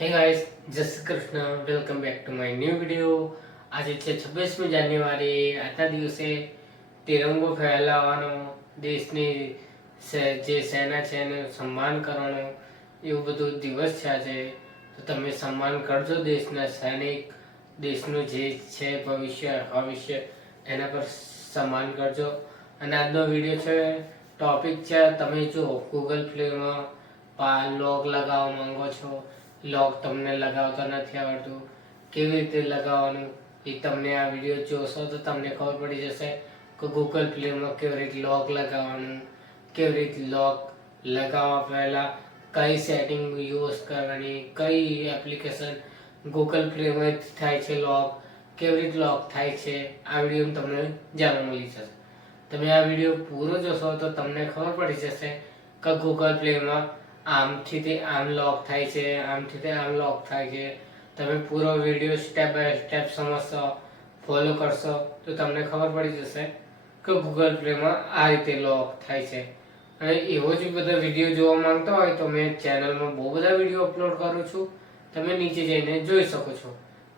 હે ગાઈસ, જય Shri Krishna. Welcome back to my new video. આજે છે 26મી જાન્યુઆરી. આજના દિવસે તિરંગો ફેલાવવાનો, દેશની જે સેના છે એને સન્માન કરવાનો એવું બધું દિવસ છે આજે. તો તમે સન્માન કરજો દેશના સૈનિક, દેશનું જે છે ભવિષ્ય એના પર સન્માન કરજો. અને આજનો વિડીયો છે, ટોપિક છે, તમે જો ગૂગલ પ્લેમાં લોક લગાવવા માંગો છો, લોક તમને લગાવતા નથી આવડતું, કેવી રીતે લગાવવાનું એ તમને આ વિડીયો જોશો તો તમને ખબર પડી જશે કે ગૂગલ પ્લેમાં કેવી રીતે લોક લગાવવાનું, કેવી રીતે લોક લગાવવા પહેલાં કઈ સેટિંગ યુઝ કરવાની, કઈ એપ્લિકેશન ગૂગલ પ્લેમાં થાય છે લોક, કેવી રીતે લોક થાય છે, આ વિડીયો તમને જાણવા મળી જશે. તમે આ વિડીયો પૂરો જોશો તો તમને ખબર પડી જશે કે ગૂગલ પ્લેમાં આમથી તે આમ લોક થાય છે, આમથી તે આમ લોક થાય છે. તમે પૂરો વિડીયો સ્ટેપ બાય સ્ટેપ સમજશો, ફોલો કરશો તો તમને ખબર પડી જશે કે ગૂગલ પ્લેમાં આ રીતે લોક થાય છે. અને એવો જ બધા વિડીયો જોવા માંગતા હોય તો મેં ચેનલમાં બહુ બધા વિડીયો અપલોડ કરું છું, તમે નીચે જઈને જોઈ શકો છો.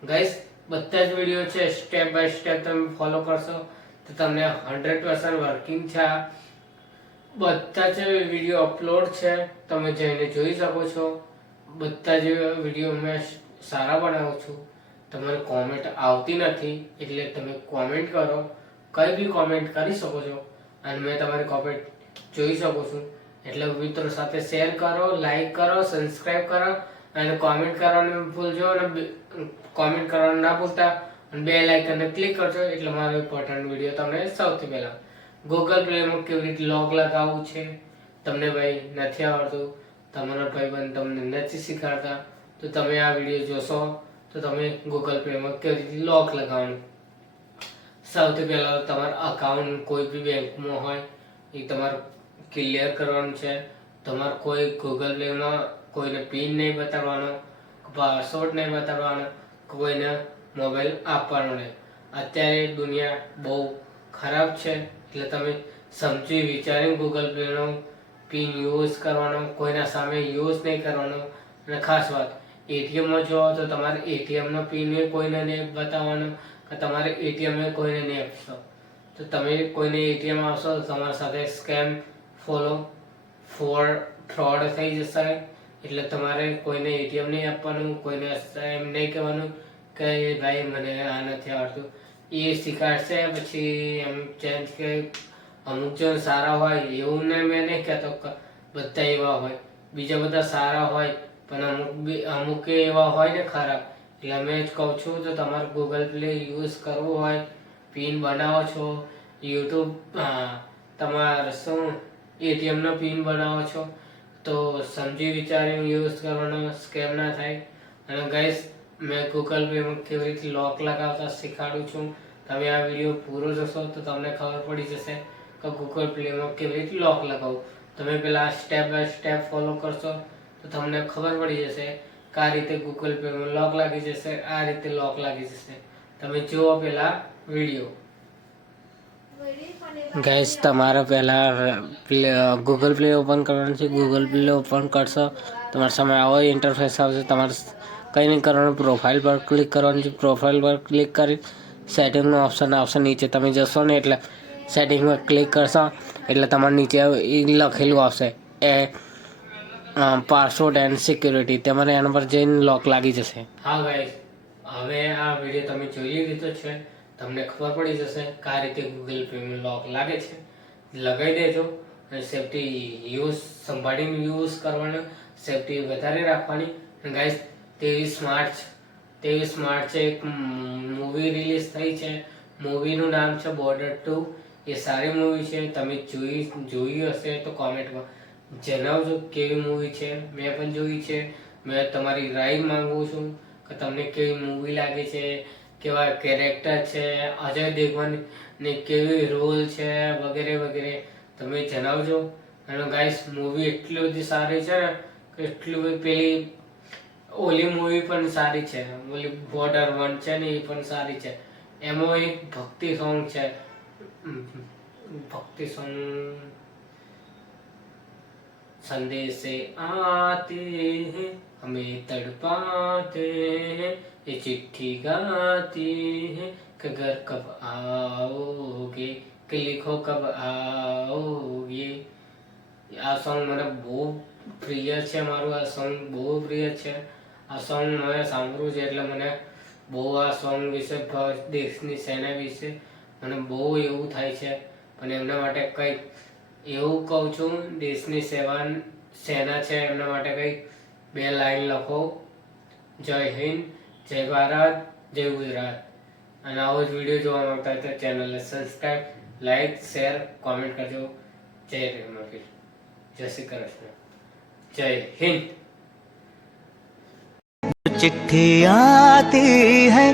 ગાઈસ, બધા જ વિડીયો છે સ્ટેપ બાય સ્ટેપ તમે ફોલો કરશો તો તમને 100% વર્કિંગ છે. બધા જ વિડીયો અપલોડ છે, તમે જઈને જોઈ શકો છો. બધા જ વિડીયો મેં સારા બનાવું છું. તમારે કોમેન્ટ આવતી નથી એટલે તમે કોમેન્ટ કરો, કંઈ બી કોમેન્ટ કરી શકો છો અને મેં તમારી કોમેન્ટ જોઈ શકું છું. એટલે મિત્રો સાથે શેર કરો, લાઈક કરો, સબસ્ક્રાઈબ કરો અને કોમેન્ટ કરવાનું ભૂલજો. અને કોમેન્ટ કરવાનું ના ભૂલતા અને બેલ આઇકનને ક્લિક કરજો એટલે મારો ઇમ્પોર્ટન્ટ વિડીયો તમને સૌથી પહેલાં. ગૂગલ પ્લેમાં કેવી રીતે લોક લગાવવું છે તમને ભાઈ નથી આવડતું, તમારા ભાઈબંધ તમને નથી શીખવાડતા, તો તમે આ વિડીયો જોશો તો તમે ગૂગલ પ્લેમાં કેવી રીતે લોક લગાવવાનું. સૌથી પહેલાં તમારા અકાઉન્ટ કોઈ બી બેંકમાં હોય એ તમારે ક્લિયર કરવાનું છે. તમારે કોઈ ગૂગલ પ્લેમાં કોઈને પિન નહીં બતાવવાનો, પાસવર્ડ નહીં બતાવવાનો, કોઈને મોબાઈલ આપવાનો નહીં. અત્યારે દુનિયા બહુ ખરાબ છે એટલે તમે સમજી વિચારીને ગૂગલ પ્લેનો પિન યુઝ કરવાનો, કોઈના સામે યુઝ નહીં કરવાનો. અને ખાસ વાત, એટીએમમાં જો તો તમારે એટીએમનો પિન કોઈને નહીં બતાવવાનો કે તમારે એટીએમ કોઈને નહીં આપશો. તો તમે કોઈને એટીએમ આપશો તો તમારા સાથે સ્કેમ ફ્રોડ થઈ જશે. એટલે તમારે કોઈને એટીએમ નહીં આપવાનું, કોઈને એમ નહીં કહેવાનું કે ભાઈ મને આ નથી આવડતું. એ શીખવાડશે પછી એમ ચેન્જ કે અમુક જણ સારા હોય એવું ને મેં નહીં કહેતો બધા એવા હોય, બીજા બધા સારા હોય પણ અમુક એવા હોય ને ખરાબ. એટલે અમે જ કહું છું તો તમારે ગૂગલ પ્લે યુઝ કરવું હોય, પિન બનાવો છો, યુટ્યુબ તમારે શું એટીએમનો પિન બનાવો છો તો સમજી વિચારીને યુઝ કરવાનો, સ્કેમ ના થાય. અને ગાઈસ, મેં ગૂગલ પ્લેમાં કેવી રીતે લોક લગાવતા શીખવાડું છું. તમે આ વિડીયો પૂરો જોશો તો તમને ખબર પડી જશે કે ગૂગલ પ્લેમાં કેવી રીતે લોક લગાવવું. તમે પહેલાં સ્ટેપ બાય સ્ટેપ ફોલો કરશો તો તમને ખબર પડી જશે કે આ રીતે ગૂગલ પેમાં લોક લાગી જશે, આ રીતે લોક લાગી જશે. તમે જુઓ પહેલાં વિડીયો. ગાઈસ, તમારે પહેલાં ગૂગલ પ્લે ઓપન કરવાનું છે. ગૂગલ પ્લે ઓપન કરશો તમારા સામે આવો ઇન્ટરફેસ આવશે. તમારે કંઈ નહીં કરવાનું, પ્રોફાઇલ પર ક્લિક કરવાનું છે. પ્રોફાઇલ પર ક્લિક કરી સેટિંગનો ઓપ્શન આવશે નીચે. તમે જશો ને એટલે સેટિંગમાં ક્લિક કરશો એટલે તમારે નીચે એ લખેલું આવશે પાસવર્ડ એન્ડ સિક્યુરિટી. તમારે એના પર જઈને લોક લાગી જશે. હા ગાઈસ, હવે આ વિડીયો તમે જોઈ લીધો છે, તમને ખબર પડી જશે કે આ રીતે ગૂગલ પેમાં લોક લાગે છે. લગાવી દેજો અને સેફટી સંભાળીને યુઝ કરવાનો, સેફટી વધારે રાખવાની. અને ગાઈસ, તેવી સ્માર્ટ છે. એક મૂવી રિલીઝ થઈ છે, મૂવીનું નામ છે બોર્ડર 2. એ સારી મૂવી છે, તમે જોઈ હશે તો કોમેન્ટમાં જણાવજો કેવી મૂવી છે. મેં પણ જોઈ છે. મેં તમારી રાય માંગુ છું કે તમને કેવી મૂવી લાગે છે, કેવા કેરેક્ટર છે, અજય દેવગનની કેવી રોલ છે વગેરે વગેરે તમે જણાવજો. અને ગાઈસ, મૂવી એટલી બધી સારી છે ને કે એટલી બધી પેલી ઓલી મૂવી પણ સારી છે, ઓલી બોર્ડર 1 છે ને એ પણ સારી છે. એમાં એક ભક્તિ સોંગ છે, ભક્તિ સોંગ संदेशे आते हैं हमें तड़पाते हैं, ये चिट्ठी गाती है कि घर कब आओगे, कि लिखो कब आओगे। આ સોંગ મને બહુ પ્રિય છે, મારું આ સોંગ બહુ પ્રિય છે। આ સોંગ મેં સાંભળ્યું છે એટલે મને બહુ આ સોંગ વિશે, દેશની સેના વિશે મને બહુ એવું થાય છે। પણ એમના માટે કંઈક એવું કહું છું, દેશની સેના છે એમના માટે કંઈક 2 લાઈન લખો। જય હિન્દ, જય ભારત, જય ગુજરાત। અને આવો જ વિડીયો જોવા માંગતા હોય તો ચેનલને સબસ્ક્રાઈબ, લાઈક, શેર, કોમેન્ટ કરજો। જય રેમાફિર, जय श्री कृष्ण, जय हिंद। चिट्ठी आती है